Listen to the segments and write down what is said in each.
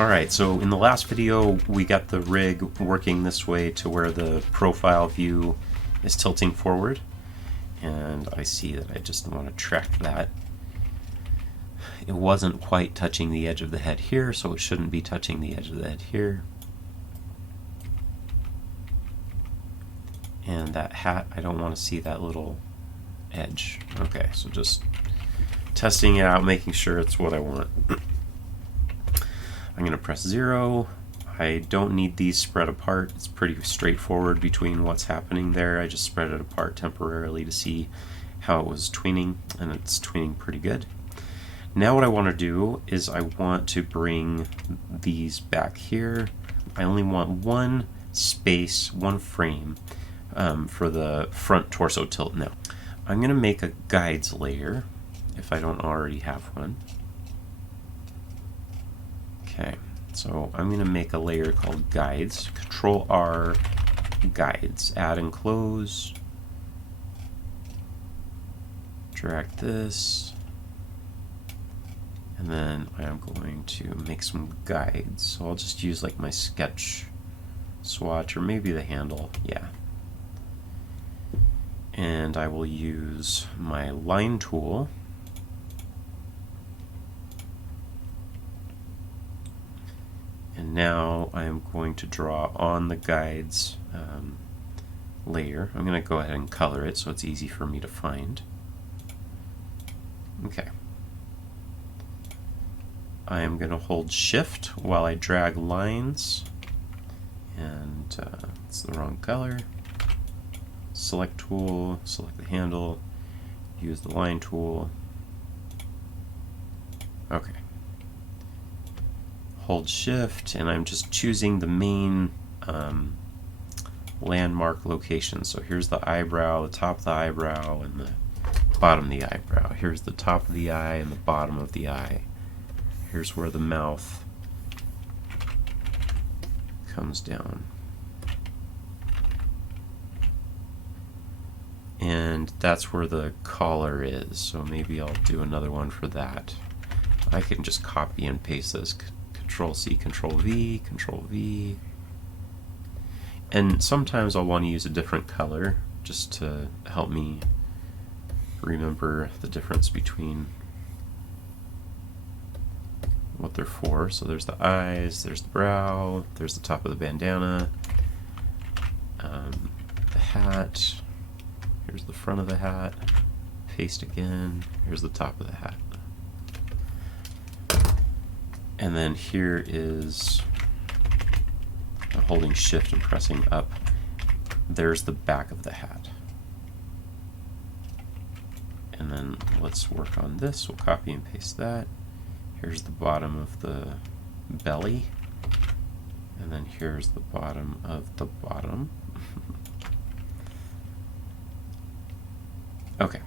Alright, so in the last video we got the rig working this way to where the profile view is tilting forward, and I see that I just want to track that. It wasn't quite touching the edge of the head here, so it shouldn't be touching the edge of the head here. And that hat, I don't want to see that little edge. Okay, so just testing it out, making sure it's what I want. I'm going to press 0. I don't need these spread apart. It's pretty straightforward between what's happening there. I just spread it apart temporarily to see how it was tweening, and it's tweening pretty good. Now what I want to do is I want to bring these back here. I only want one space, one frame for the front torso tilt now. I'm going to make a guides layer if I don't already have one. Okay, so I'm going to make a layer called guides. Control R, guides. Add and close. Drag this. And then I'm going to make some guides. So I'll just use like my sketch swatch, or maybe the handle. Yeah. And I will use my line tool. And now I am going to draw on the guides layer. I'm going to go ahead and color it so it's easy for me to find. Okay. I am going to hold Shift while I drag lines, and it's the wrong color. Select tool, select the handle, use the line tool. Okay. Hold Shift, and I'm just choosing the main landmark location. So here's the eyebrow, the top of the eyebrow, and the bottom of the eyebrow. Here's the top of the eye and the bottom of the eye. Here's where the mouth comes down. And that's where the collar is, so maybe I'll do another one for that. I can just copy and paste this. Control C, Control V, Control V. And sometimes I'll want to use a different color just to help me remember the difference between what they're for. So there's the eyes, there's the brow, there's the top of the bandana, the hat, here's the front of the hat, paste again, here's the top of the hat. And then here is, I'm holding Shift and pressing up, there's the back of the hat. And then let's work on this, we'll copy and paste that. Here's the bottom of the belly, and then here's the bottom of the bottom. Okay.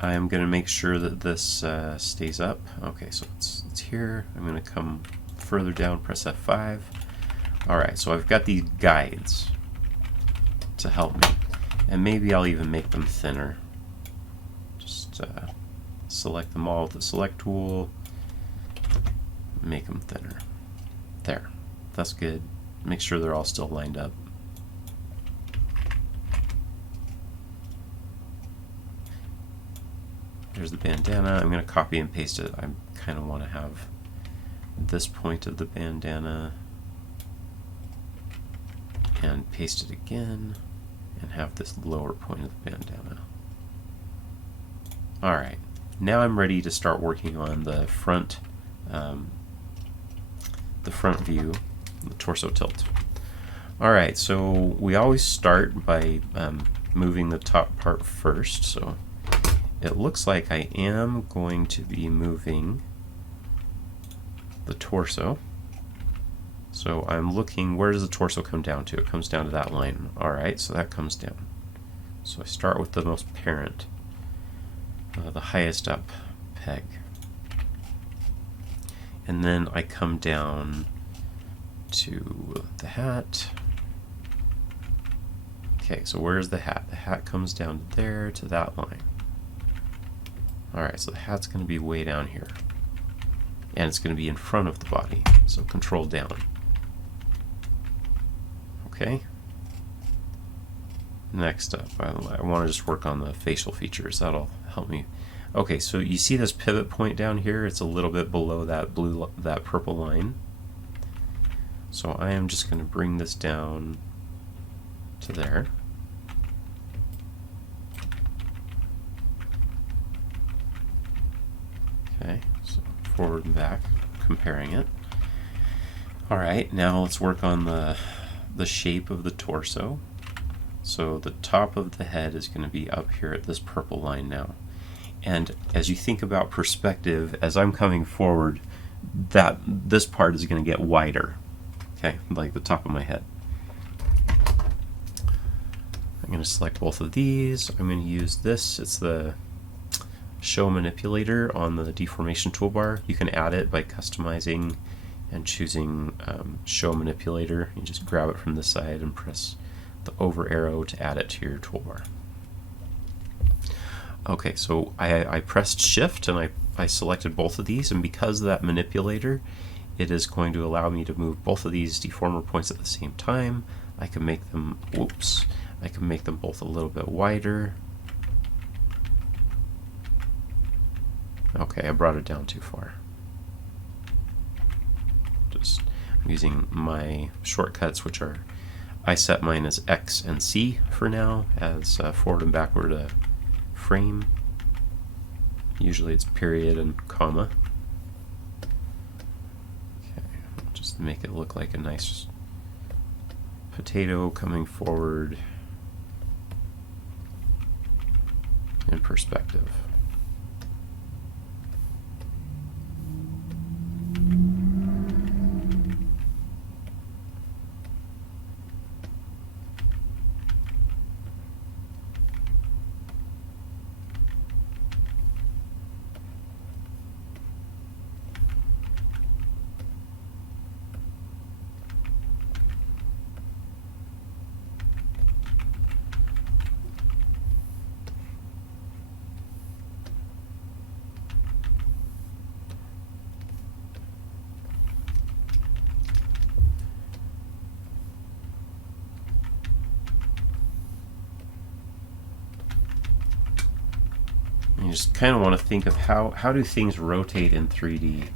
I am going to make sure that this stays up. Okay, so it's here. I'm going to come further down, press F5. Alright, so I've got these guides to help me, and maybe I'll even make them thinner. Just select them all with the select tool, make them thinner. There, that's good. Make sure they're all still lined up. There's the bandana. I'm going to copy and paste it. I kind of want to have this point of the bandana and paste it again and have this lower point of the bandana. Alright, now I'm ready to start working on the front view, the torso tilt. Alright, so we always start by moving the top part first, so it looks like I am going to be moving the torso. So I'm looking, where does the torso come down to? It comes down to that line. Alright, so that comes down. So I start with the most parent. The highest up peg. And then I come down to the hat. Okay, so where's the hat? The hat comes down there to that line. Alright, so the hat's going to be way down here. And it's going to be in front of the body, so control down. Okay. Next up, I want to just work on the facial features. That'll help me. Okay, so you see this pivot point down here? It's a little bit below that purple line. So I am just going to bring this down to there. Okay, so forward and back, comparing it. Alright, now let's work on the shape of the torso. So the top of the head is going to be up here at this purple line now. And as you think about perspective, as I'm coming forward, this part is going to get wider. Okay, like the top of my head. I'm going to select both of these. I'm going to use this. It's the Show Manipulator on the deformation toolbar. You can add it by customizing and choosing Show Manipulator. You just grab it from the side and press the over arrow to add it to your toolbar. Okay, so I pressed shift and I selected both of these, and because of that manipulator, it is going to allow me to move both of these deformer points at the same time. I can make them, whoops, I can make them both a little bit wider. Okay, I brought it down too far. Just using my shortcuts, which are, I set mine as X and C for now, as forward and backward frame. Usually it's period and comma. Okay, just make it look like a nice potato coming forward in perspective. You just kind of want to think of how do things rotate in 3D.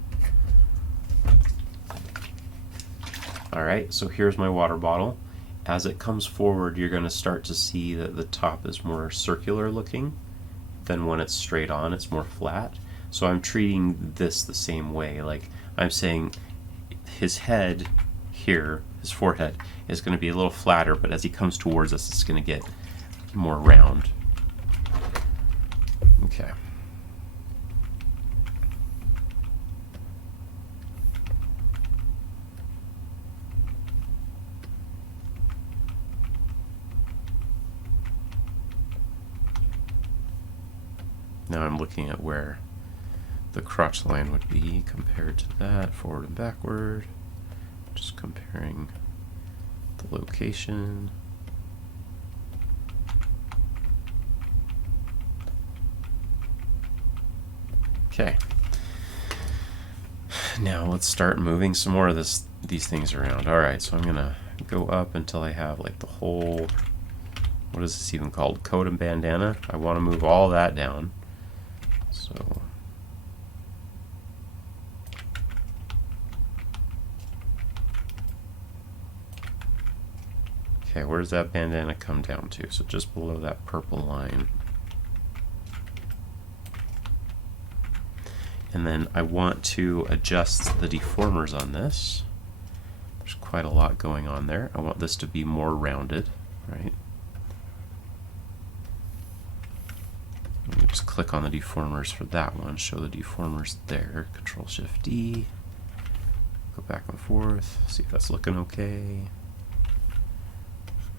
Alright, so here's my water bottle. As it comes forward, you're going to start to see that the top is more circular looking than when it's straight on. It's more flat. So I'm treating this the same way. Like, I'm saying his head here, his forehead, is going to be a little flatter, but as he comes towards us, it's going to get more round. Okay. Now I'm looking at where the crotch line would be compared to that, forward and backward. Just comparing the location. Okay. Now let's start moving some more of these things around. Alright, so I'm gonna go up until I have like the whole, what is this even called? Coat and bandana. I want to move all that down. So okay, where does that bandana come down to? So just below that purple line. And then I want to adjust the deformers on this. There's quite a lot going on there. I want this to be more rounded, right? Let me just click on the deformers for that one, show the deformers there, Control-Shift-D, go back and forth, see if that's looking okay.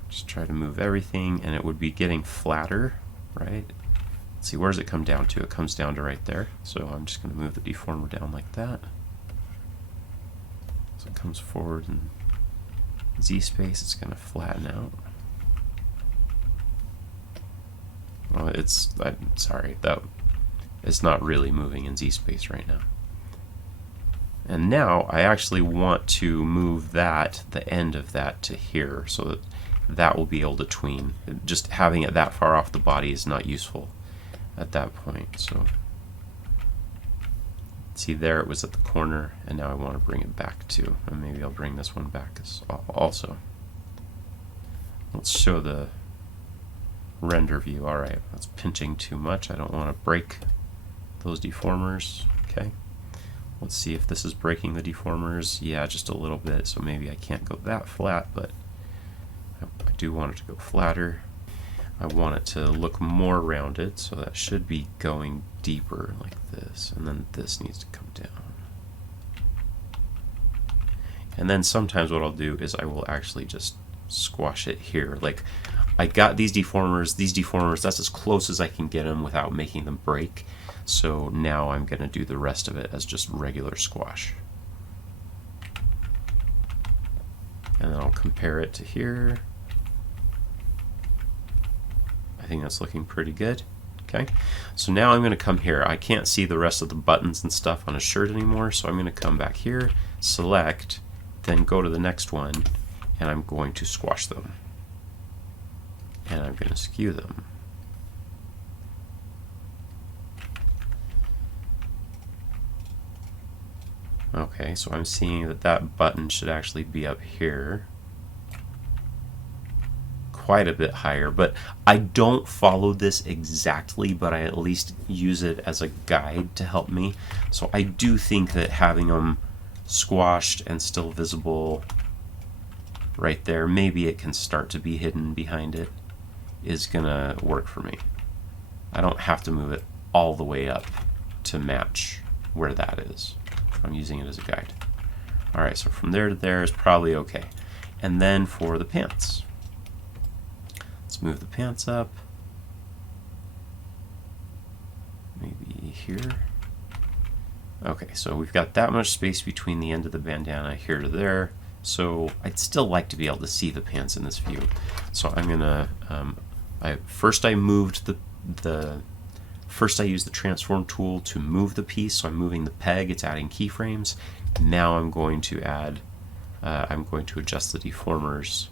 Just try to move everything, and it would be getting flatter, right? Let's see, where does it come down to? It comes down to right there, so I'm just going to move the deformer down like that. So it comes forward in Z-space, it's going to flatten out. Well, sorry, that it's not really moving in Z-space right now. And now I actually want to move that, the end of that, to here, so that that will be able to tween. Just having it that far off the body is not useful at that point. So see, there it was at the corner, and now I want to bring it back too. And maybe I'll bring this one back also. Let's show the render view. All right, that's pinching too much. I don't want to break those deformers. Okay, let's see if this is breaking the deformers. Yeah, just a little bit, so maybe I can't go that flat, but I do want it to go flatter. I want it to look more rounded, so that should be going deeper like this, and then this needs to come down. And then sometimes what I'll do is I will actually just squash it here. Like, I got these deformers, that's as close as I can get them without making them break. So now I'm going to do the rest of it as just regular squash. And then I'll compare it to here. I think that's looking pretty good. Okay, so now I'm going to come here. I can't see the rest of the buttons and stuff on a shirt anymore, so I'm going to come back here, select, then go to the next one, and I'm going to squash them. And I'm going to skew them. Okay, so I'm seeing that that button should actually be up here, quite a bit higher, but I don't follow this exactly, but I at least use it as a guide to help me. So I do think that having them squashed and still visible right there, maybe it can start to be hidden behind it, is gonna work for me. I don't have to move it all the way up to match where that is. I'm using it as a guide. All right, so from there to there is probably okay. And then for the pants, let's move the pants up. Maybe here. Okay, so we've got that much space between the end of the bandana here to there. So I'd still like to be able to see the pants in this view. So I'm gonna, first I used the transform tool to move the piece. So I'm moving the peg, it's adding keyframes. Now I'm going to add, I'm going to adjust the deformers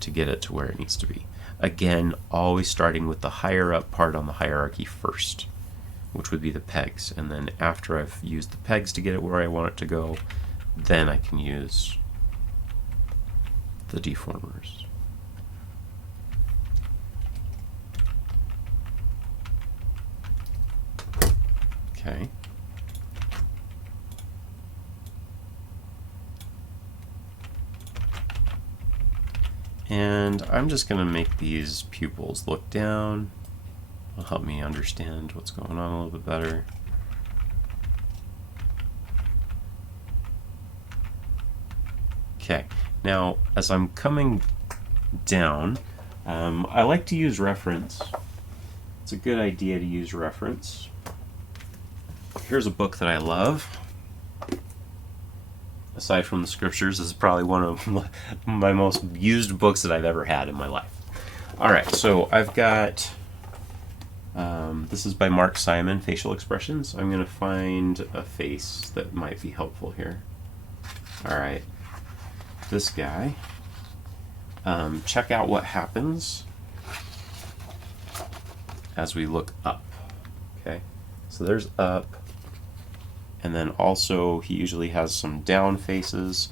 to get it to where it needs to be. Again, always starting with the higher up part on the hierarchy first, which would be the pegs. And then after I've used the pegs to get it where I want it to go, then I can use the deformers. Okay. And I'm just going to make these pupils look down. It'll help me understand what's going on a little bit better. Okay, now as I'm coming down, I like to use reference. It's a good idea to use reference. Here's a book that I love. Aside from the scriptures, this is probably one of my most used books that I've ever had in my life. All right, so I've got, this is by Mark Simon, Facial Expressions. I'm going to find a face that might be helpful here. All right, this guy. Check out what happens as we look up. Okay, so there's up. And then also he usually has some down faces.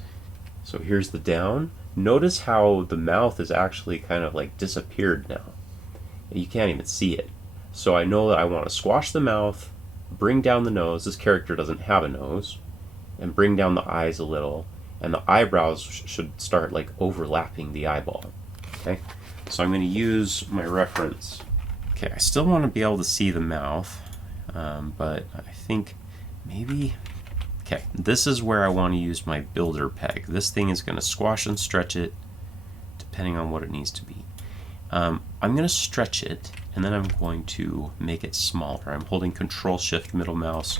So here's the down. Notice how the mouth is actually kind of like disappeared now. You can't even see it. So I know that I want to squash the mouth, bring down the nose. This character doesn't have a nose. And bring down the eyes a little. And the eyebrows should start like overlapping the eyeball. Okay, so I'm going to use my reference. Okay, I still want to be able to see the mouth, but I think maybe, okay, this is where I want to use my builder peg. This thing is going to squash and stretch it depending on what it needs to be. I'm going to stretch it, and then I'm going to make it smaller. I'm holding Control-Shift middle mouse.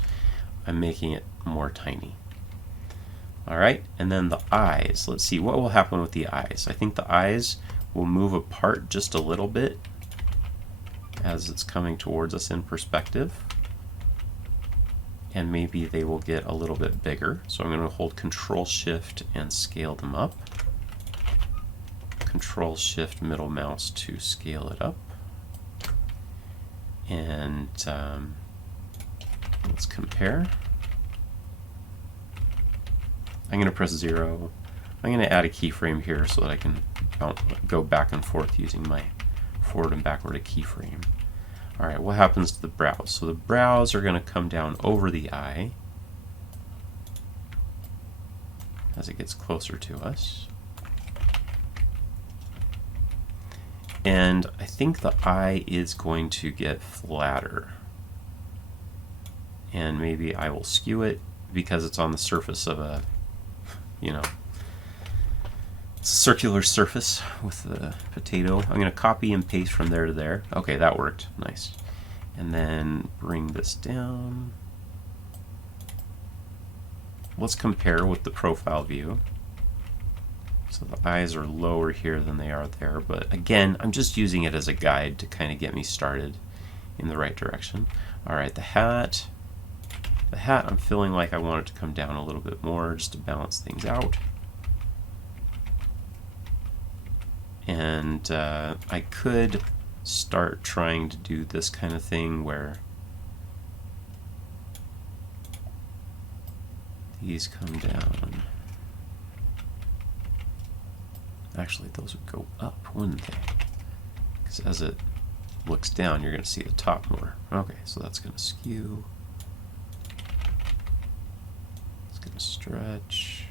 I'm making it more tiny. All right, and then the eyes. Let's see what will happen with the eyes. I think the eyes will move apart just a little bit as it's coming towards us in perspective. and maybe they will get a little bit bigger. So I'm going to hold Control Shift and scale them up. Control Shift middle mouse to scale it up. And let's compare. I'm going to press 0. I'm going to add a keyframe here so that I can go back and forth using my forward and backward a keyframe. Alright, what happens to the brows? So the brows are going to come down over the eye as it gets closer to us. And I think the eye is going to get flatter. And maybe I will skew it because it's on the surface of a, circular surface with the potato. I'm going to copy and paste from there to there. Okay, that worked. Nice. And then bring this down. Let's compare with the profile view. So the eyes are lower here than they are there, but again, I'm just using it as a guide to kind of get me started in the right direction. Alright, the hat I'm feeling like I want it to come down a little bit more just to balance things out. And I could start trying to do this kind of thing where these come down. Actually, those would go up, wouldn't they? Because as it looks down, you're going to see the top more. Okay, so that's going to skew. It's going to stretch.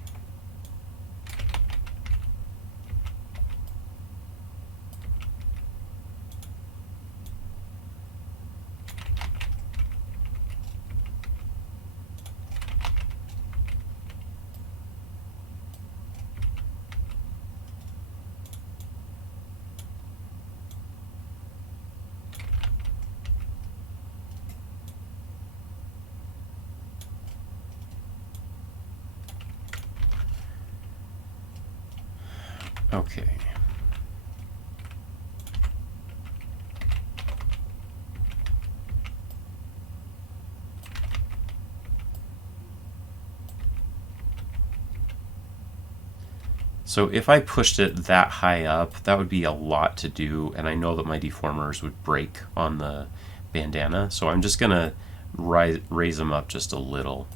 Okay. So if I pushed it that high up, that would be a lot to do, and I know that my deformers would break on the bandana, so I'm just going to raise them up just a little.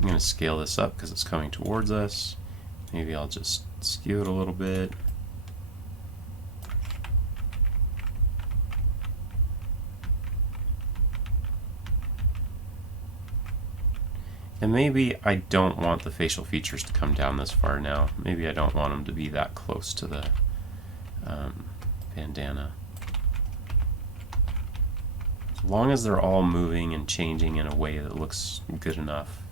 I'm going to scale this up because it's coming towards us. Maybe I'll just skew it a little bit. And maybe I don't want the facial features to come down this far now. Maybe I don't want them to be that close to the bandana. As long as they're all moving and changing in a way that looks good enough,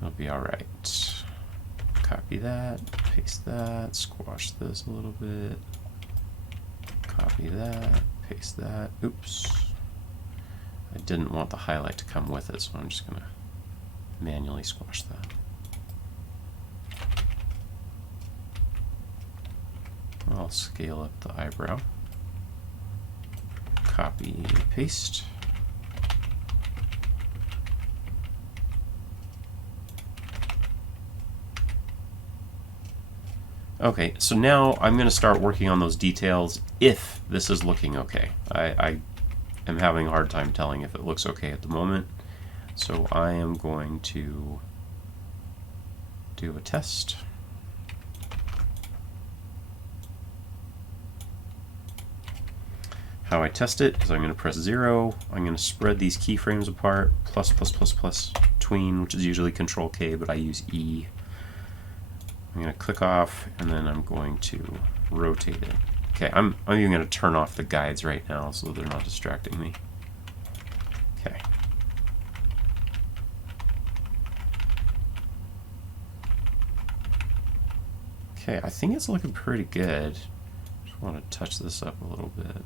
it'll be alright. Copy that, paste that, squash this a little bit. Copy that, paste that. Oops. I didn't want the highlight to come with it, so I'm just going to manually squash that. I'll scale up the eyebrow. Copy, paste. Okay, so now I'm going to start working on those details if this is looking okay. I am having a hard time telling if it looks okay at the moment, so I am going to do a test. How I test it is I'm going to press 0, I'm going to spread these keyframes apart, plus, tween, which is usually Control K, but I use E. I'm going to click off, and then I'm going to rotate it. Okay, I'm even going to turn off the guides right now so they're not distracting me. Okay. Okay, I think it's looking pretty good. Just want to touch this up a little bit.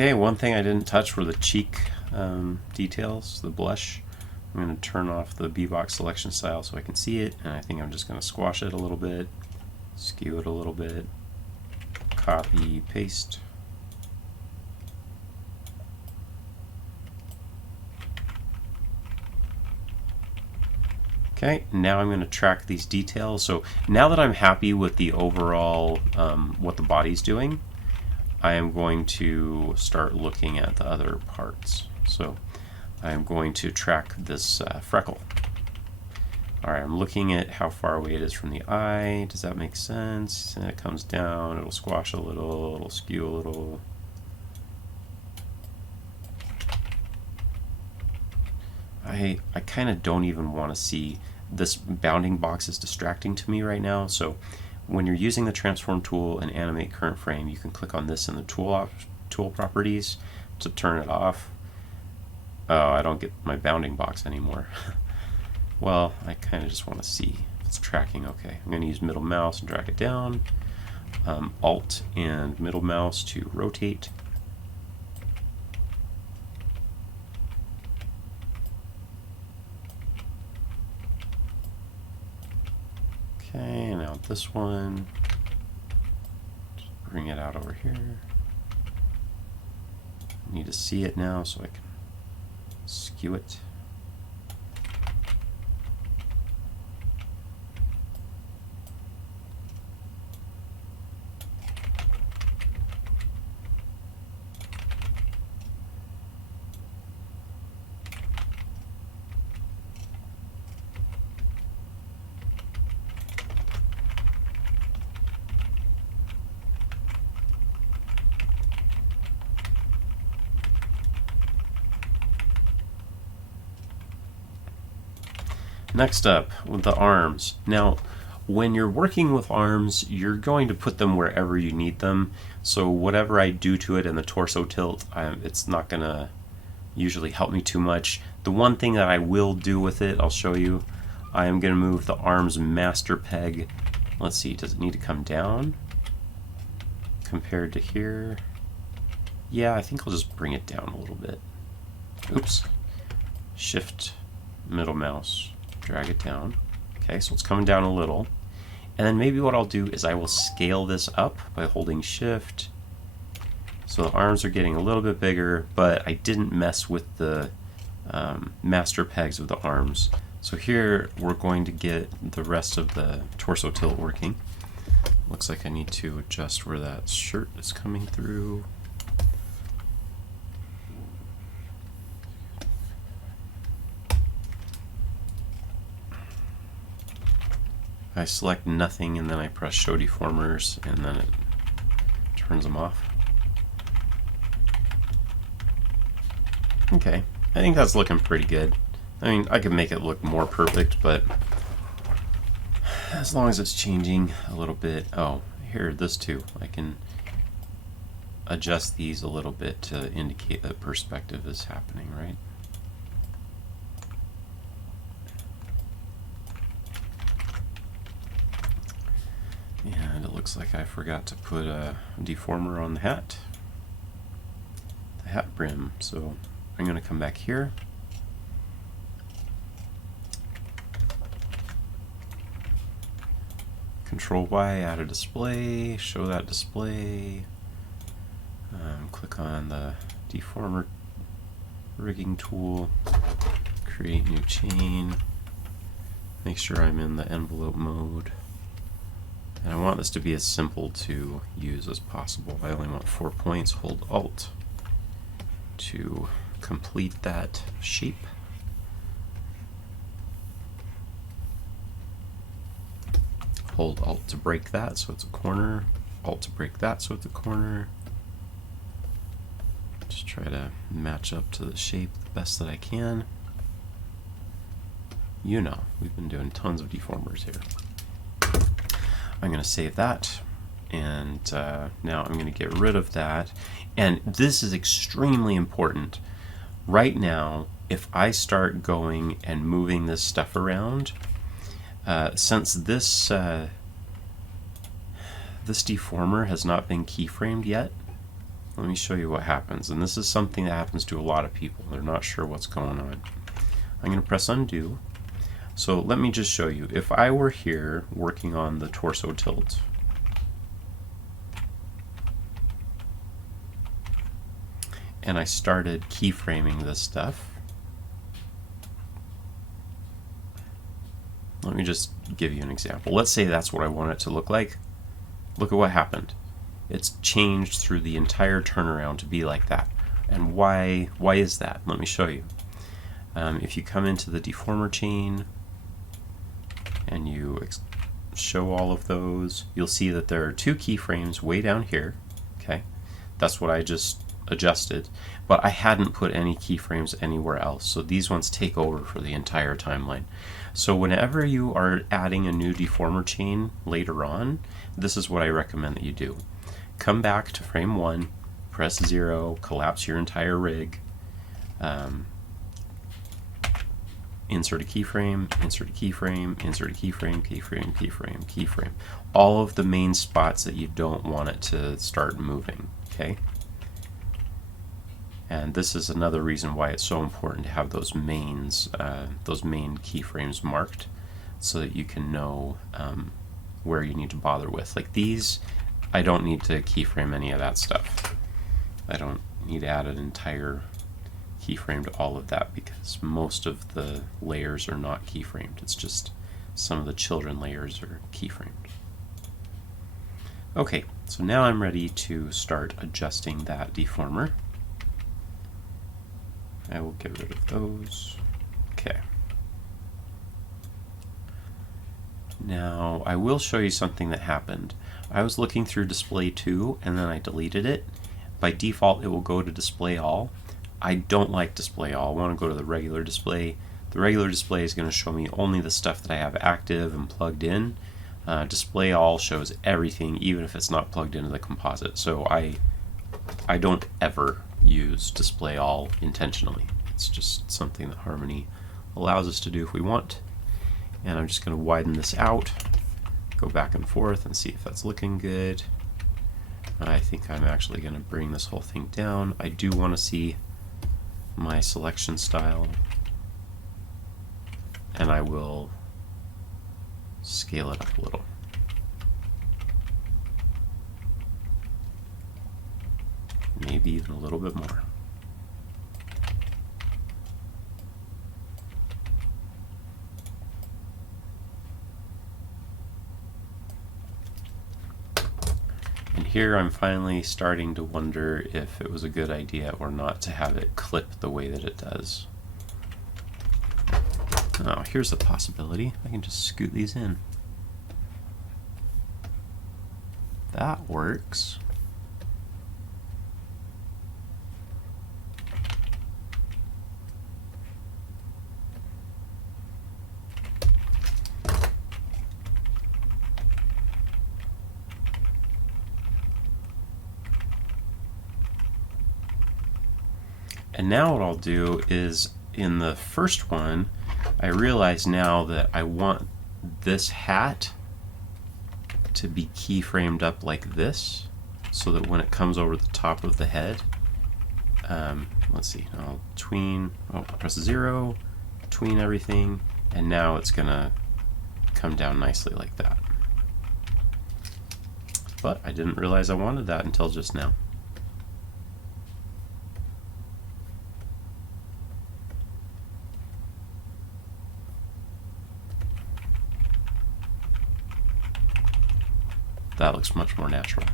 Okay, one thing I didn't touch were the cheek details, the blush. I'm going to turn off the B-box selection style so I can see it, and I think I'm just going to squash it a little bit, skew it a little bit, copy, paste. Okay, now I'm going to track these details. So now that I'm happy with the overall, what the body's doing, I am going to start looking at the other parts. So I'm going to track this freckle. All right, I'm looking at how far away it is from the eye. Does that make sense? And it comes down, it'll squash a little, it'll skew a little. I kind of don't even want to see this bounding box is distracting to me right now. So when you're using the transform tool and animate current frame, you can click on this in the tool properties to turn it off. Oh, I don't get my bounding box anymore. Well, I kind of just want to see if it's tracking okay. I'm going to use middle mouse and drag it down. Alt and middle mouse to rotate. Okay, now this one, just bring it out over here. Need to see it now so I can skew it. Next up, with the arms. Now, when you're working with arms, you're going to put them wherever you need them. So whatever I do to it in the torso tilt, it's not going to usually help me too much. The one thing that I will do with it, I'll show you. I am going to move the arms master peg. Let's see, does it need to come down compared to here? Yeah, I think I'll just bring it down a little bit. Oops. Shift, middle mouse. Drag it down. Okay, so it's coming down a little. And then maybe what I'll do is I will scale this up by holding shift. So the arms are getting a little bit bigger, but I didn't mess with the master pegs of the arms. So here we're going to get the rest of the torso tilt working. Looks like I need to adjust where that shirt is coming through. I select nothing and then I press show deformers and then it turns them off. Okay, I think that's looking pretty good. I mean, I could make it look more perfect, but as long as it's changing a little bit. Oh, here, this too. I can adjust these a little bit to indicate that perspective is happening, right? And it looks like I forgot to put a deformer on the hat brim. So I'm going to come back here. Control Y, add a display, show that display. Click on the deformer rigging tool, create new chain, make sure I'm in the envelope mode. And I want this to be as simple to use as possible. I only want 4 points. Hold Alt to complete that shape. Hold Alt to break that so it's a corner. Alt to break that so it's a corner. Just try to match up to the shape the best that I can. You know, we've been doing tons of deformers here. I'm going to save that, and now I'm going to get rid of that. And this is extremely important. Right now, if I start going and moving this stuff around, since this this deformer has not been keyframed yet, let me show you what happens. And this is something that happens to a lot of people. They're not sure what's going on. I'm going to press undo. So let me just show you. If I were here working on the torso tilt, and I started keyframing this stuff, let me just give you an example. Let's say that's what I want it to look like. Look at what happened. It's changed through the entire turnaround to be like that. And why is that? Let me show you. If you come into the deformer chain and you show all of those, you'll see that there are 2 keyframes way down here. Okay, that's what I just adjusted, but I hadn't put any keyframes anywhere else, so these ones take over for the entire timeline. So whenever you are adding a new deformer chain later on, this is what I recommend that you do. Come back to frame 1, press 0, collapse your entire rig, insert a keyframe, insert a keyframe, insert a keyframe, keyframe, keyframe, keyframe. All of the main spots that you don't want it to start moving, okay? And this is another reason why it's so important to have those main keyframes marked so that you can know where you need to bother with. Like these, I don't need to keyframe any of that stuff. I don't need to add an entire keyframe to all of that because most of the layers are not keyframed. It's just some of the children layers are keyframed. Okay, so now I'm ready to start adjusting that deformer. I will get rid of those. Okay. Now I will show you something that happened. I was looking through display 2 and then I deleted it. By default it will go to display all. I don't like display all. I want to go to the regular display. The regular display is going to show me only the stuff that I have active and plugged in. Display all shows everything, even if it's not plugged into the composite. So I don't ever use display all intentionally. It's just something that Harmony allows us to do if we want. And I'm just going to widen this out, go back and forth and see if that's looking good. I think I'm actually going to bring this whole thing down. I do want to see my selection style, and I will scale it up a little. Maybe even a little bit more. And here I'm finally starting to wonder if it was a good idea or not to have it clip the way that it does. Oh, here's a possibility. I can just scoot these in. That works. And now what I'll do is, in the first one, I realize now that I want this hat to be keyframed up like this, so that when it comes over the top of the head, let's see, I'll tween, press 0, tween everything, and now it's gonna come down nicely like that. But I didn't realize I wanted that until just now. That looks much more natural.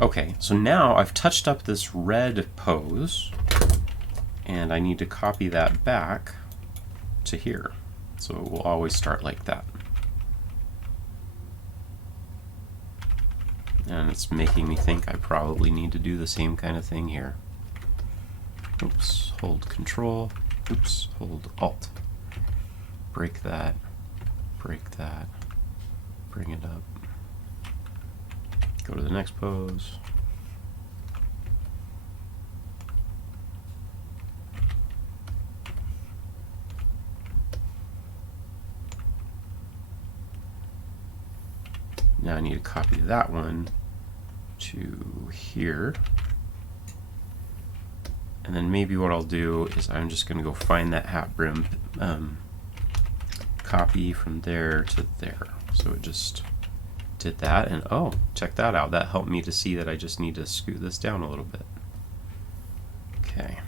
Okay, so now I've touched up this red pose, and I need to copy that back to here. So it will always start like that. And it's making me think I probably need to do the same kind of thing here. Oops, hold Control, oops, hold Alt. Break that, bring it up. Go to the next pose. Now I need to copy that one to here. And then maybe what I'll do is I'm just going to go find that hat brim, copy from there to there. So it just did that, and oh, check that out. That helped me to see that I just need to scoot this down a little bit. Okay.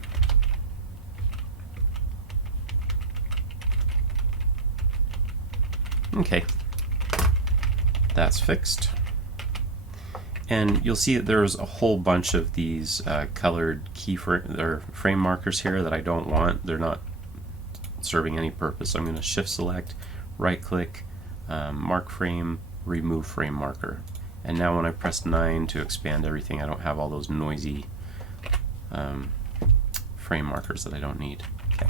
Okay. That's fixed. And you'll see that there's a whole bunch of these colored frame markers here that I don't want. They're not serving any purpose. I'm going to shift select, right click, mark frame, remove frame marker. And now when I press 9 to expand everything, I don't have all those noisy frame markers that I don't need. Okay.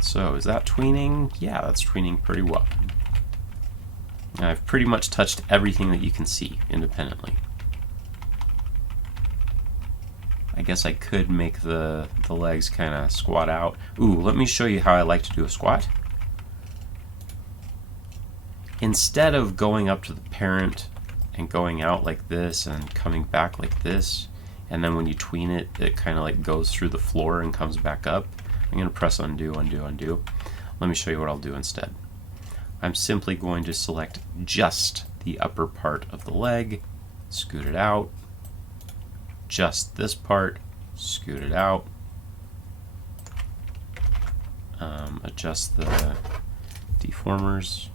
So is that tweening? Yeah, that's tweening pretty well. And I've pretty much touched everything that you can see independently. I guess I could make the legs kind of squat out. Ooh, let me show you how I like to do a squat. Instead of going up to the parent and going out like this and coming back like this, and then when you tween it, it kind of like goes through the floor and comes back up, I'm going to press undo, undo, undo. Let me show you what I'll do instead. I'm simply going to select just the upper part of the leg, scoot it out, just this part, scoot it out, adjust the deformers.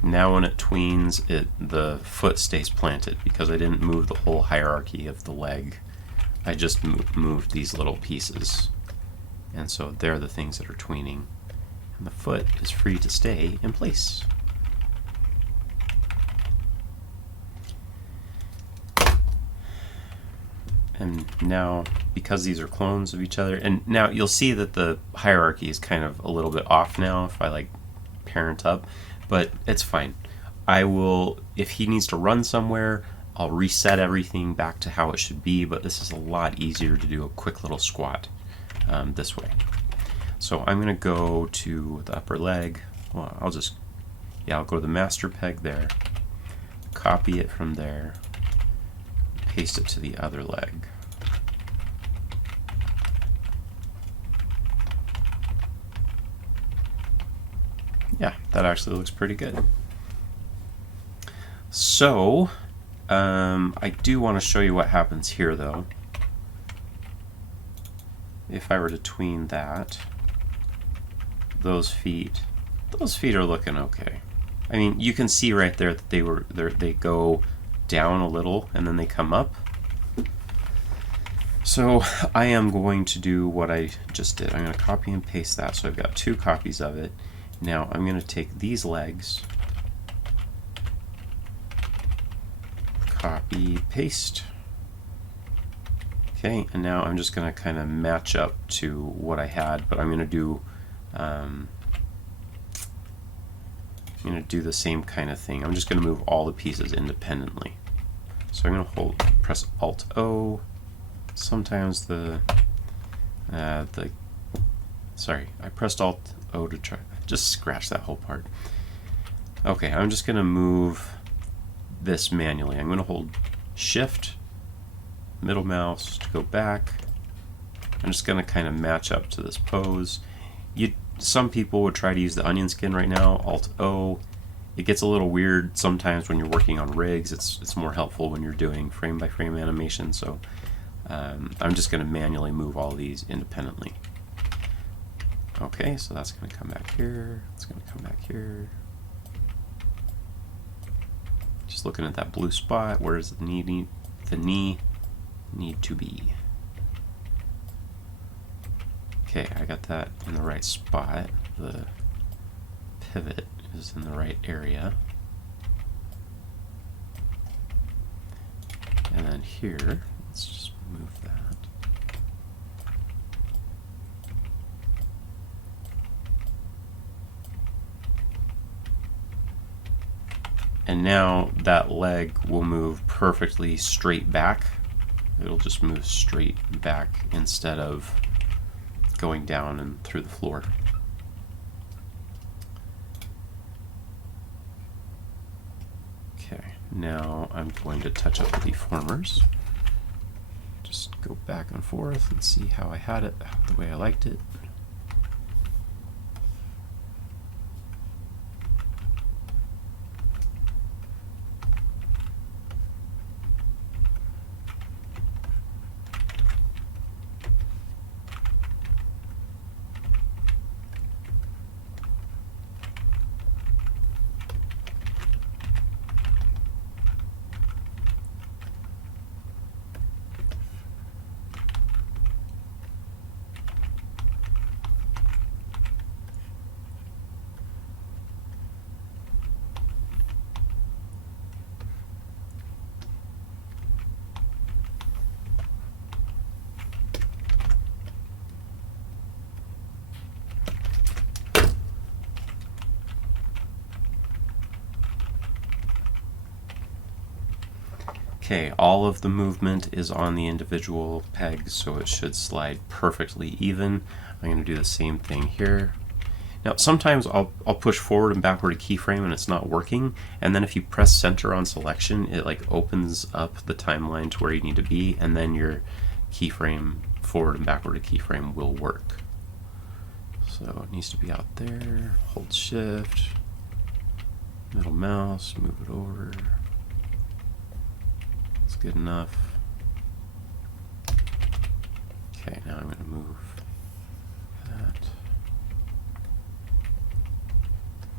Now when it tweens, the foot stays planted because I didn't move the whole hierarchy of the leg. I just moved these little pieces. And so they're the things that are tweening. And the foot is free to stay in place. And now, because these are clones of each other, and now you'll see that the hierarchy is kind of a little bit off now if I like parent up. But it's fine. I will, if he needs to run somewhere, I'll reset everything back to how it should be, but this is a lot easier to do a quick little squat this way. So I'm going to go to the upper leg. Well, I'll go to the master peg there, copy it from there, paste it to the other leg. Yeah, that actually looks pretty good. So, I do want to show you what happens here though. If I were to tween that, those feet are looking okay. I mean, you can see right there that they go down a little and then they come up. So I am going to do what I just did. I'm going to copy and paste that, so I've got 2 copies of it. Now I'm going to take these legs, copy, paste, Okay, and now I'm just going to kind of match up to what I had, but I'm going to do the same kind of thing. I'm just going to move all the pieces independently. So I'm going to press Alt O. Sometimes sorry, I pressed Alt O to try, just scratch that whole part. Okay, I'm just going to move this manually. I'm going to hold Shift, middle mouse to go back. I'm just going to kind of match up to this pose. Some people would try to use the onion skin right now, Alt O. It gets a little weird sometimes when you're working on rigs. It's more helpful when you're doing frame by frame animation. So I'm just going to manually move all these independently. Okay, so that's going to come back here. It's going to come back here. Just looking at that blue spot. Where does the knee need to be? Okay, I got that in the right spot. The pivot is in the right area. And then here, let's just move that. And now that leg will move perfectly straight back. It'll just move straight back instead of going down and through the floor. Okay, now I'm going to touch up the deformers. Just go back and forth and see how I had it, the way I liked it. Okay, all of the movement is on the individual pegs, so it should slide perfectly even. I'm going to do the same thing here. Now, sometimes I'll push forward and backward a keyframe and it's not working, and then if you press center on selection, it like opens up the timeline to where you need to be, and then your keyframe, forward and backward a keyframe, will work. So it needs to be out there. Hold Shift, middle mouse, move it over. Good enough. Okay, now I'm going to move that.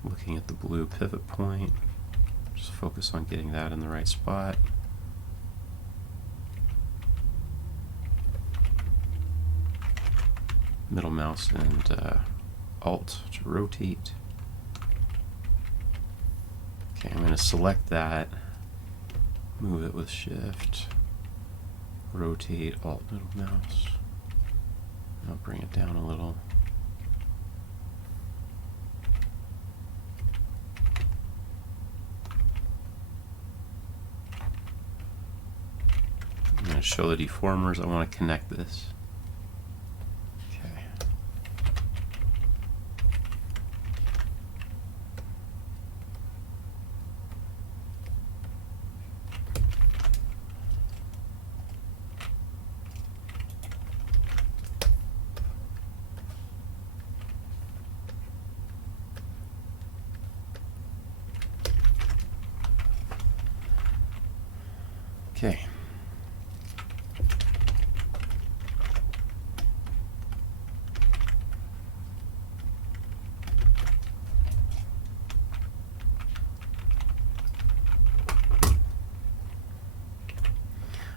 Looking at the blue pivot point, just focus on getting that in the right spot. Middle mouse and Alt to rotate. Okay, I'm going to select that. Move it with Shift, rotate, Alt, middle mouse. I'll bring it down a little. I'm going to show the deformers. I want to connect this. Okay.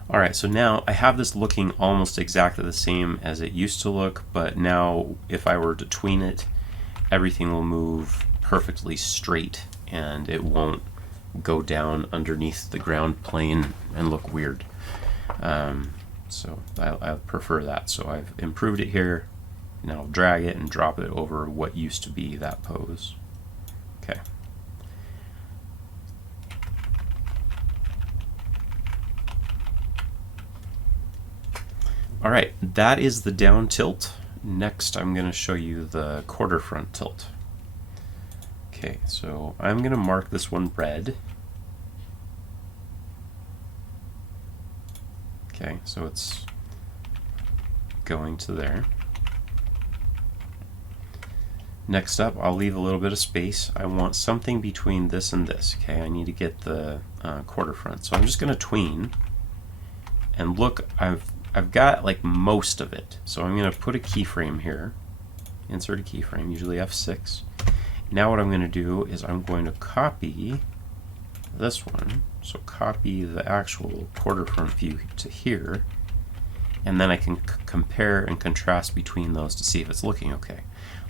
Alright, so now I have this looking almost exactly the same as it used to look, but now if I were to tween it, everything will move perfectly straight and it won't go down underneath the ground plane and look weird. So I prefer that. So I've improved it here. Now I'll drag it and drop it over what used to be that pose. Okay. All right, that is the down tilt. Next, I'm going to show you the quarter front tilt. Okay, so I'm going to mark this one red. Okay, so it's going to there. Next up, I'll leave a little bit of space. I want something between this and this. Okay, I need to get the quarter front. So I'm just going to tween. And look, I've got like most of it. So I'm going to put a keyframe here. Insert a keyframe, usually F6. Now what I'm going to do is I'm going to copy this one. So copy the actual quarter front view to here. And then I can compare and contrast between those to see if it's looking okay.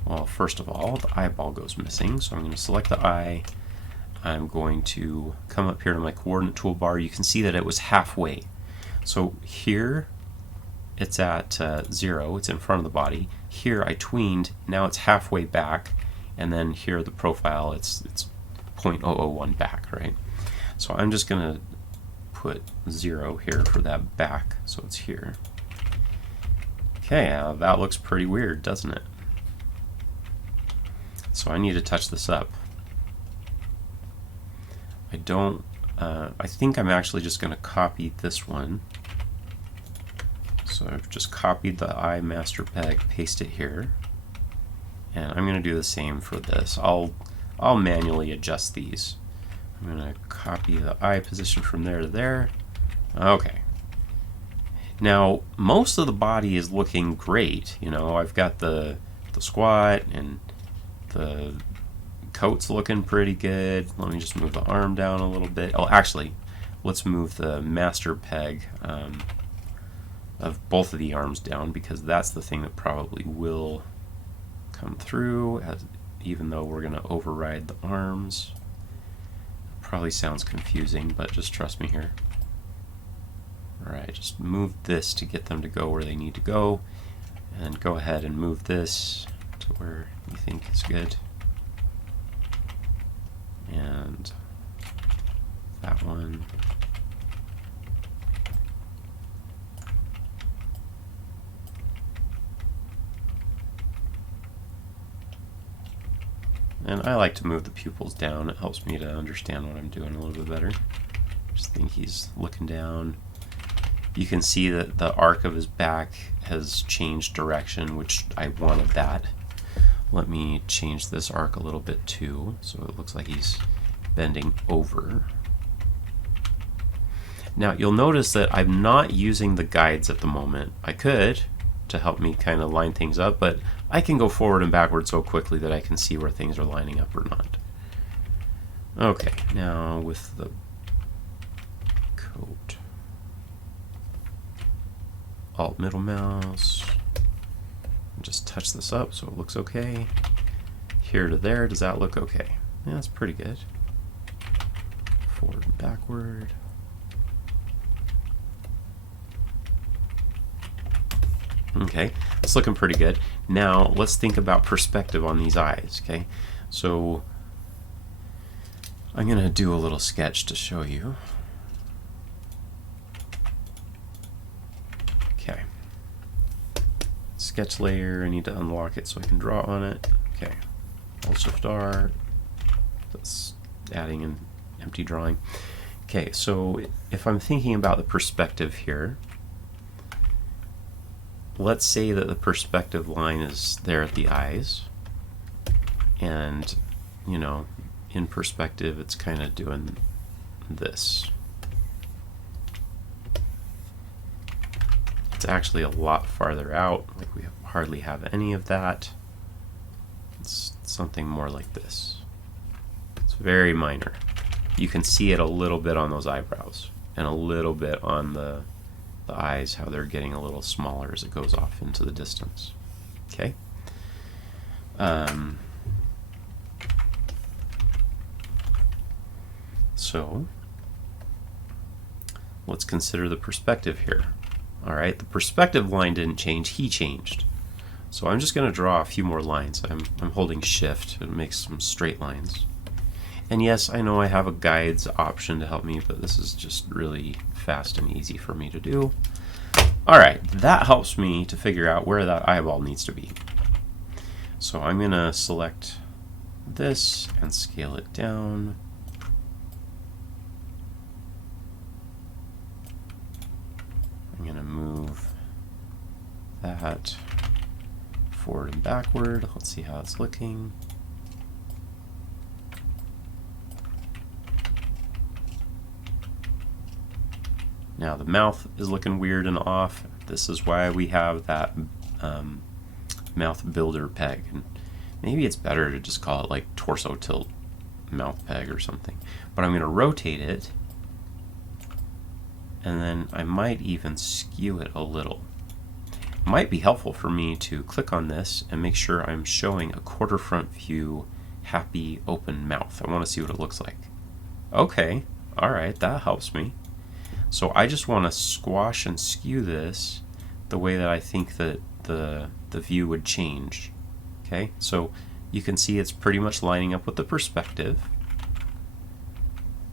Well, first of all, the eyeball goes missing, so I'm going to select the eye. I'm going to come up here to my Coordinate Toolbar. You can see that it was halfway. So here, it's at 0. It's in front of the body. Here, I tweened. Now it's halfway back. And then here, the profile, it's 0.001 back, right? So I'm just going to put 0 here for that back, so it's here. Okay, that looks pretty weird, doesn't it? So I need to touch this up. I think I'm actually just going to copy this one. So I've just copied the eye master peg, paste it here. And I'm going to do the same for this. I'll manually adjust these. I'm going to copy the eye position from there to there. Okay. Now, most of the body is looking great. You know, I've got the squat and the coat's looking pretty good. Let me just move the arm down a little bit. Oh, actually, let's move the master peg of both of the arms down, because that's the thing that probably will come through, even though we're going to override the arms. Probably sounds confusing, but just trust me here. Alright, just move this to get them to go where they need to go, and go ahead and move this to where you think is good. And that one. And I like to move the pupils down. It helps me to understand what I'm doing a little bit better. Just think he's looking down. You can see that the arc of his back has changed direction, which I wanted that. Let me change this arc a little bit too, so it looks like he's bending over. Now you'll notice that I'm not using the guides at the moment. I could, to help me kind of line things up, but I can go forward and backward so quickly that I can see where things are lining up or not. Okay, now with the coat. Alt middle mouse. Just touch this up so it looks okay. Here to there, does that look okay? Yeah, that's pretty good. Forward and backward. Okay, it's looking pretty good. Now let's think about perspective on these eyes, okay? So I'm gonna do a little sketch to show you. Okay. Sketch layer, I need to unlock it so I can draw on it. Okay. Alt-Shift-R. That's adding an empty drawing. Okay, so if I'm thinking about the perspective here, let's say that the perspective line is there at the eyes, and, you know, in perspective it's kind of doing this. It's actually a lot farther out, like we hardly have any of that. It's something more like this. It's very minor. You can see it a little bit on those eyebrows, and a little bit on the eyes, how they're getting a little smaller as it goes off into the distance. Okay. So let's consider the perspective here. All right, the perspective line didn't change, he changed. So I'm just going to draw a few more lines. I'm holding shift and make some straight lines. And yes, I know I have a guides option to help me, but this is just really fast and easy for me to do. All right, that helps me to figure out where that eyeball needs to be. So I'm going to select this and scale it down. I'm going to move that forward and backward. Let's see how it's looking. Now the mouth is looking weird and off. This is why we have that mouth builder peg. And maybe it's better to just call it like torso tilt mouth peg or something. But I'm going to rotate it, and then I might even skew it a little. It might be helpful for me to click on this and make sure I'm showing a quarter front view happy open mouth. I want to see what it looks like. Okay, all right, that helps me. So I just want to squash and skew this the way that I think that the view would change. Okay, so you can see it's pretty much lining up with the perspective.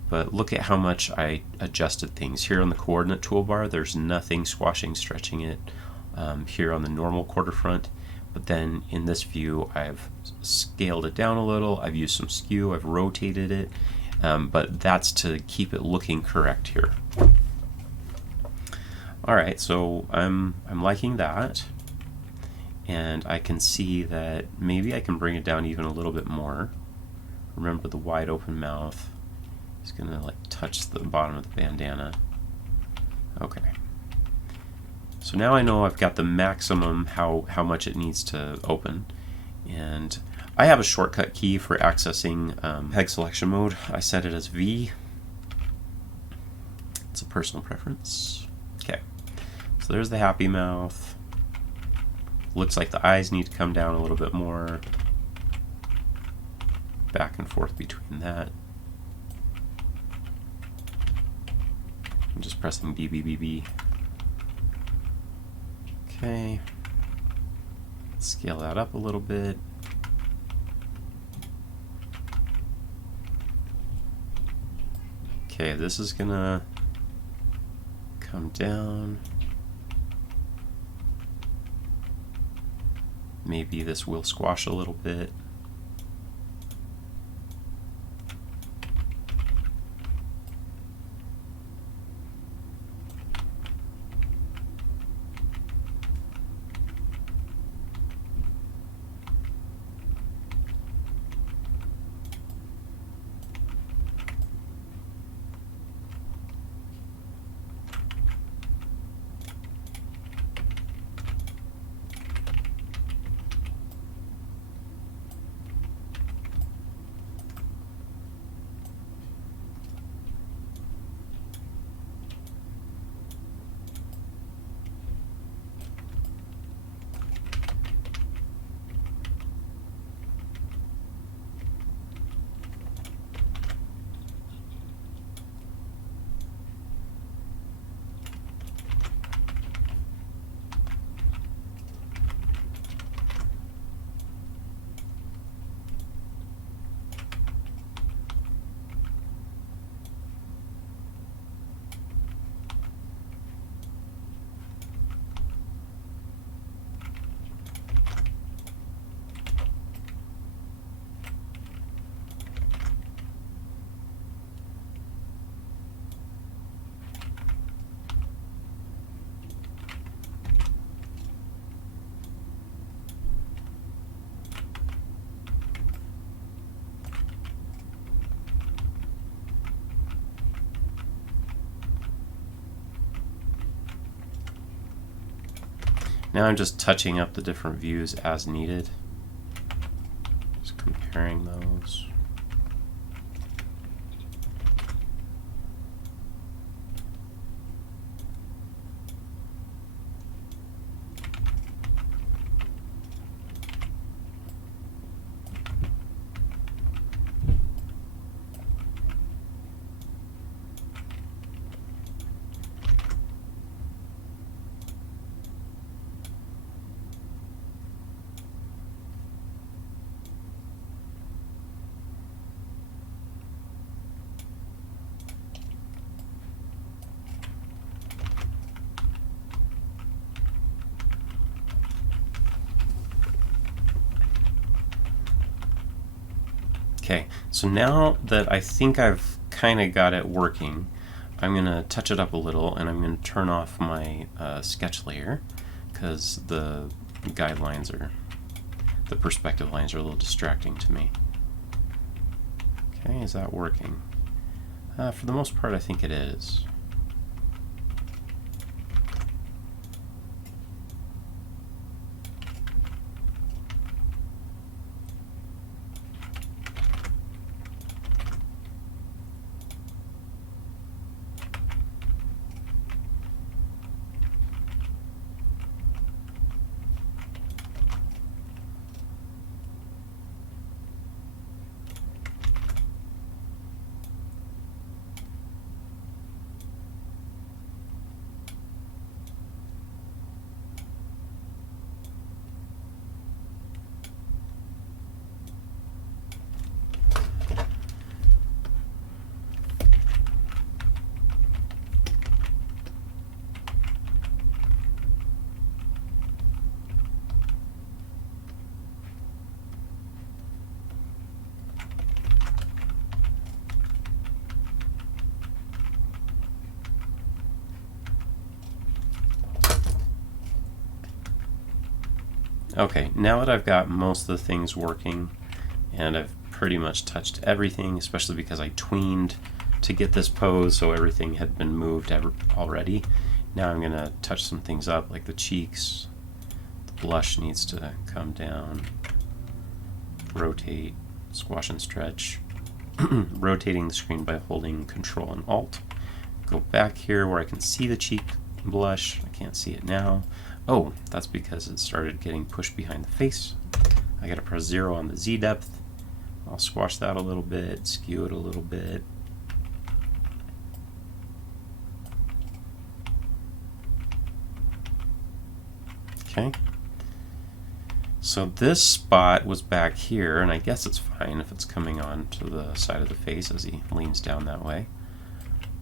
But look at how much I adjusted things. Here on the Coordinate Toolbar, there's nothing squashing, stretching it. Here on the normal quarter front. But then in this view, I've scaled it down a little. I've used some skew. I've rotated it. But that's to keep it looking correct here. All right, so I'm liking that, and I can see that maybe I can bring it down even a little bit more. Remember the wide open mouth is going to like touch the bottom of the bandana. Okay. So now I know I've got the maximum how much it needs to open, and I have a shortcut key for accessing peg selection mode. I set it as V. It's a personal preference. Okay. So there's the happy mouth. Looks like the eyes need to come down a little bit more. Back and forth between that. I'm just pressing B, B, B, B. Okay. Scale that up a little bit. Okay, this is gonna come down. Maybe this will squash a little bit. Now I'm just touching up the different views as needed. Just comparing those. Okay, so now that I think I've kind of got it working, I'm going to touch it up a little, and I'm going to turn off my sketch layer because the guidelines are, the perspective lines are a little distracting to me. Okay, is that working? For the most part, I think it is. Okay, now that I've got most of the things working, and I've pretty much touched everything, especially because I tweened to get this pose, so everything had been moved already. Now I'm going to touch some things up, like the cheeks. The blush needs to come down. Rotate, squash and stretch. Rotating the screen by holding Control and Alt. Go back here where I can see the cheek blush. I can't see it now. Oh, that's because it started getting pushed behind the face. I gotta press 0 on the Z depth. I'll squash that a little bit, skew it a little bit. Okay. So this spot was back here, and I guess it's fine if it's coming on to the side of the face as he leans down that way.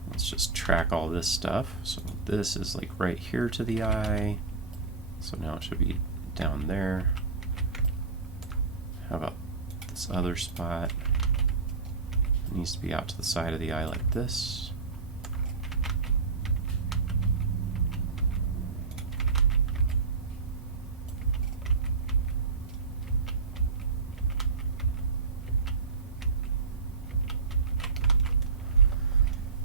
Let's just track all this stuff. So this is like right here to the eye. So now it should be down there. How about this other spot? It needs to be out to the side of the eye like this.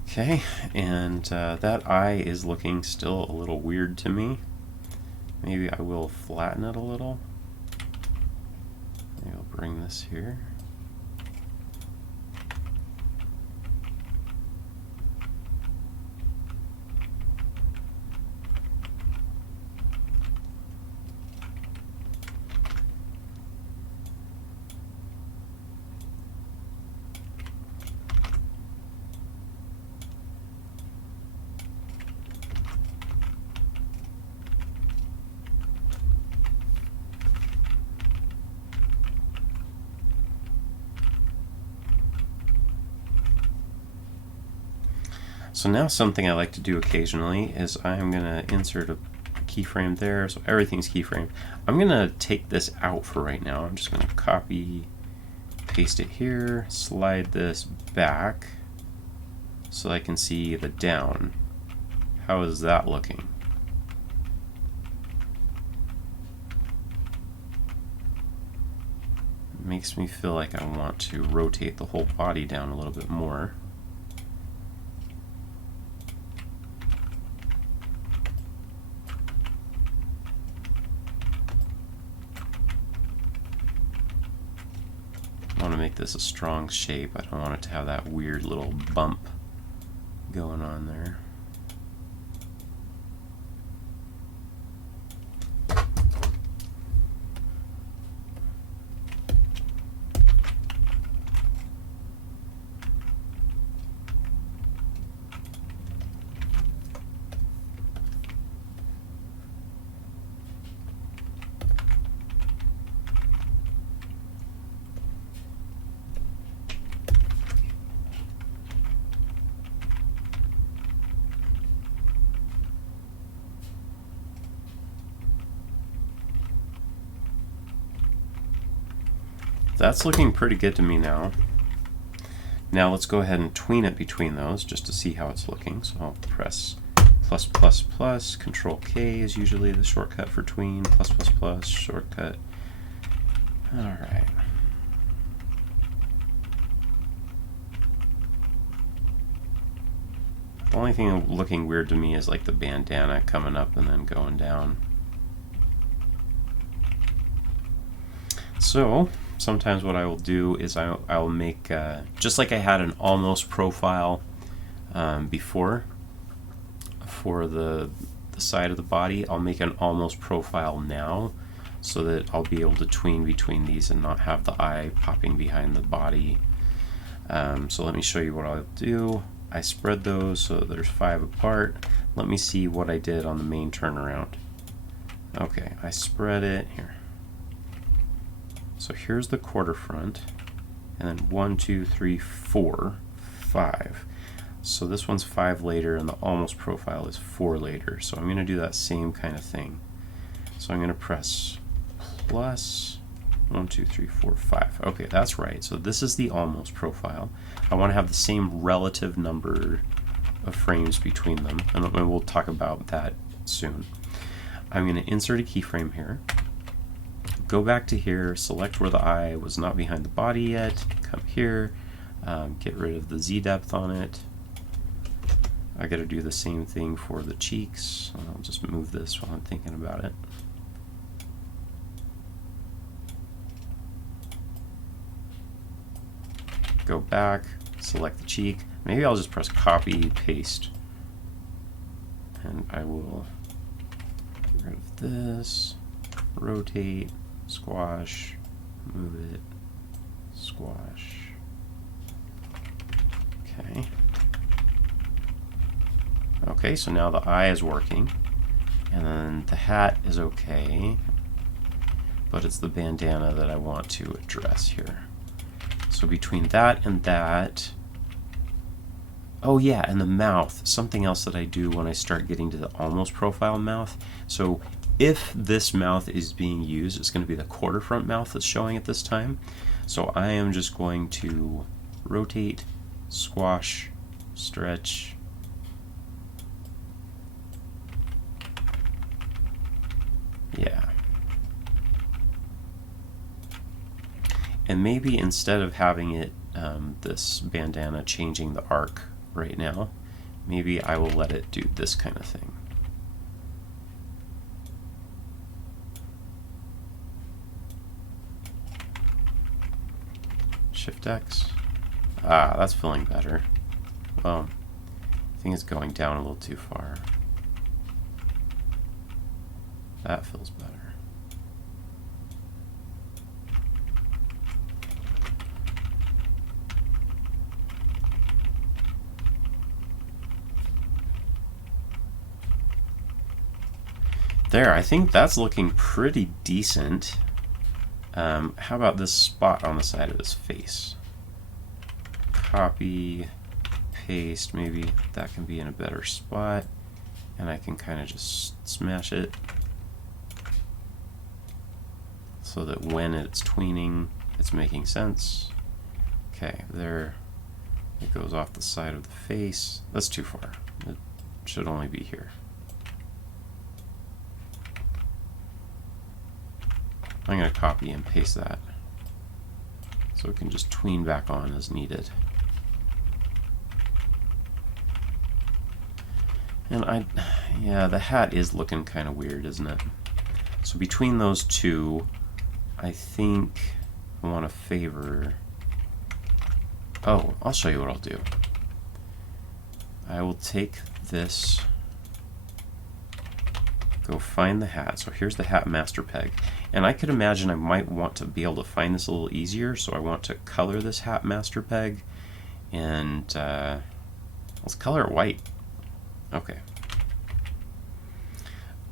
Okay, and that eye is looking still a little weird to me. Maybe I will flatten it a little. Maybe I'll bring this here. So now something I like to do occasionally is I'm going to insert a keyframe there, so everything's keyframe. I'm going to take this out for right now. I'm just going to copy, paste it here, slide this back so I can see the down. How is that looking? It makes me feel like I want to rotate the whole body down a little bit more. I want to make this a strong shape. I don't want it to have that weird little bump going on there. That's looking pretty good to me now. Now let's go ahead and tween it between those just to see how it's looking. So I'll press +++, Control K is usually the shortcut for tween, +++, shortcut. All right. The only thing looking weird to me is like the bandana coming up and then going down. So sometimes what I will do is I'll make, just like I had an almost profile before for the side of the body, I'll make an almost profile now so that I'll be able to tween between these and not have the eye popping behind the body. So let me show you what I'll do. I spread those so that there's 5 apart. Let me see what I did on the main turnaround. Okay, I spread it here. So here's the quarter front, and then 1, 2, 3, 4, 5. So this one's 5 later, and the almost profile is 4 later. So I'm going to do that same kind of thing. So I'm going to press plus 1, 2, 3, 4, 5. Okay, that's right. So this is the almost profile. I want to have the same relative number of frames between them, and we'll talk about that soon. I'm going to insert a keyframe here. Go back to here, select where the eye was not behind the body yet, come here, get rid of the Z depth on it. I got to do the same thing for the cheeks. I'll just move this while I'm thinking about it. Go back, select the cheek. Maybe I'll just press copy, paste, and I will get rid of this, rotate, squash, move it, squash. Okay. Okay, so now the eye is working, and then the hat is okay, but it's the bandana that I want to address here. So between that and that, oh yeah, and the mouth, something else that I do when I start getting to the almost profile mouth. So if this mouth is being used, it's going to be the quarter front mouth that's showing at this time. So I am just going to rotate, squash, stretch. Yeah. And maybe instead of having it, this bandana changing the arc right now, maybe I will let it do this kind of thing. Shift X. Ah, that's feeling better. Well, I think it's going down a little too far. That feels better. There, I think that's looking pretty decent. How about this spot on the side of his face? Copy, paste, maybe that can be in a better spot. And I can kind of just smash it so that when it's tweening, it's making sense. Okay, there, it goes off the side of the face. That's too far. It should only be here. I'm going to copy and paste that so it can just tween back on as needed. And yeah, the hat is looking kind of weird, isn't it? So between those two, I think I want to favor... Oh, I'll show you what I'll do. I will take this, go find the hat. So here's the hat master peg. And I could imagine I might want to be able to find this a little easier, so I want to color this hat master peg, and let's color it white. Okay.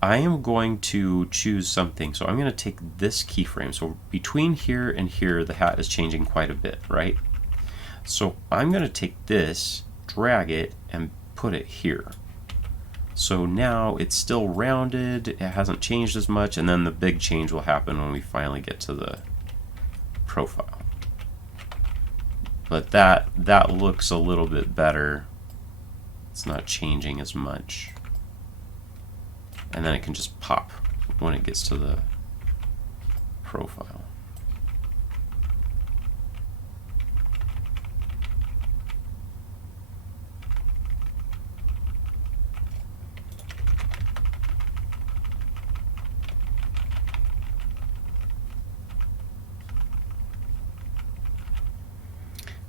I am going to choose something, so I'm going to take this keyframe. So between here and here, the hat is changing quite a bit, right? So I'm going to take this, drag it, and put it here. So now it's still rounded, it hasn't changed as much, and then the big change will happen when we finally get to the profile. But that looks a little bit better. It's not changing as much. And then it can just pop when it gets to the profile.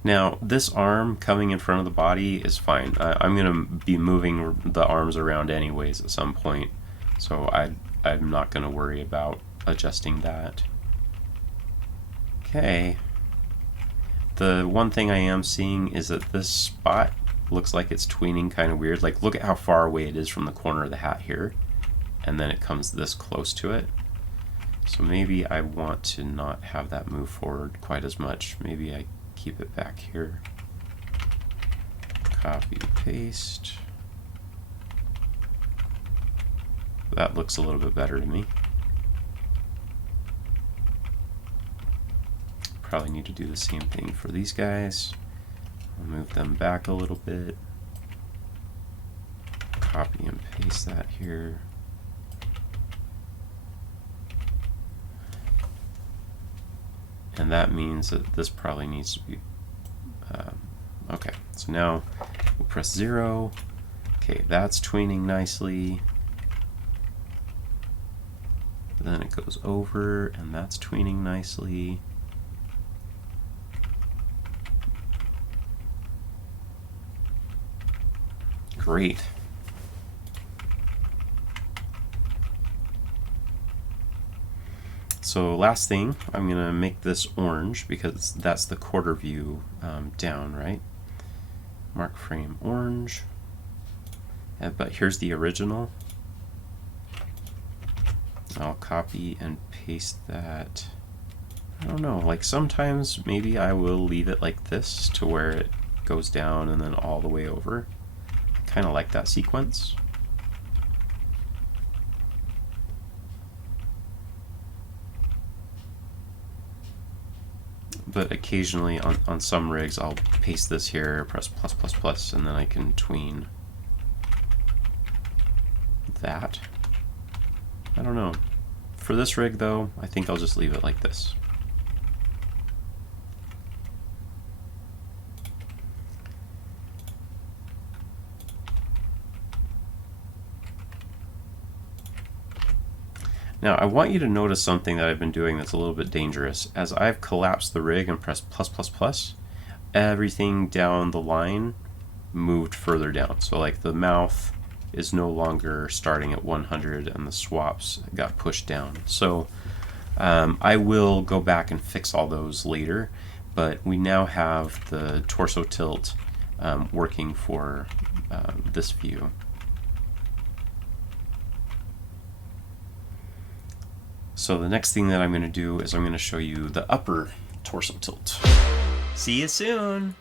Now, this arm coming in front of the body is fine. I'm going to be moving the arms around anyways at some point, so I'm not going to worry about adjusting that. Okay. The one thing I am seeing is that this spot looks like it's tweening kind of weird. Like, look at how far away it is from the corner of the hat here, and then it comes this close to it. So maybe I want to not have that move forward quite as much. Maybe I keep it back here. Copy, paste. That looks a little bit better to me. Probably need to do the same thing for these guys. I'll move them back a little bit. Copy and paste that here. And that means that this probably needs to be okay. So now we'll press 0. Okay, that's tweening nicely. Then it goes over, and that's tweening nicely. Great. So last thing, I'm going to make this orange because that's the quarter view down, right? Mark frame orange. But here's the original. I'll copy and paste that. I don't know, like sometimes maybe I will leave it like this to where it goes down and then all the way over. I kind of like that sequence. But occasionally on some rigs I'll paste this here, press plus plus plus, and then I can tween that. I don't know. For this rig though, I think I'll just leave it like this. Now I want you to notice something that I've been doing that's a little bit dangerous. As I've collapsed the rig and pressed plus plus plus, everything down the line moved further down. So like the mouth is no longer starting at 100 and the swaps got pushed down. So I will go back and fix all those later, but we now have the torso tilt working for this view. So the next thing that I'm going to do is I'm going to show you the upper torso tilt. See you soon!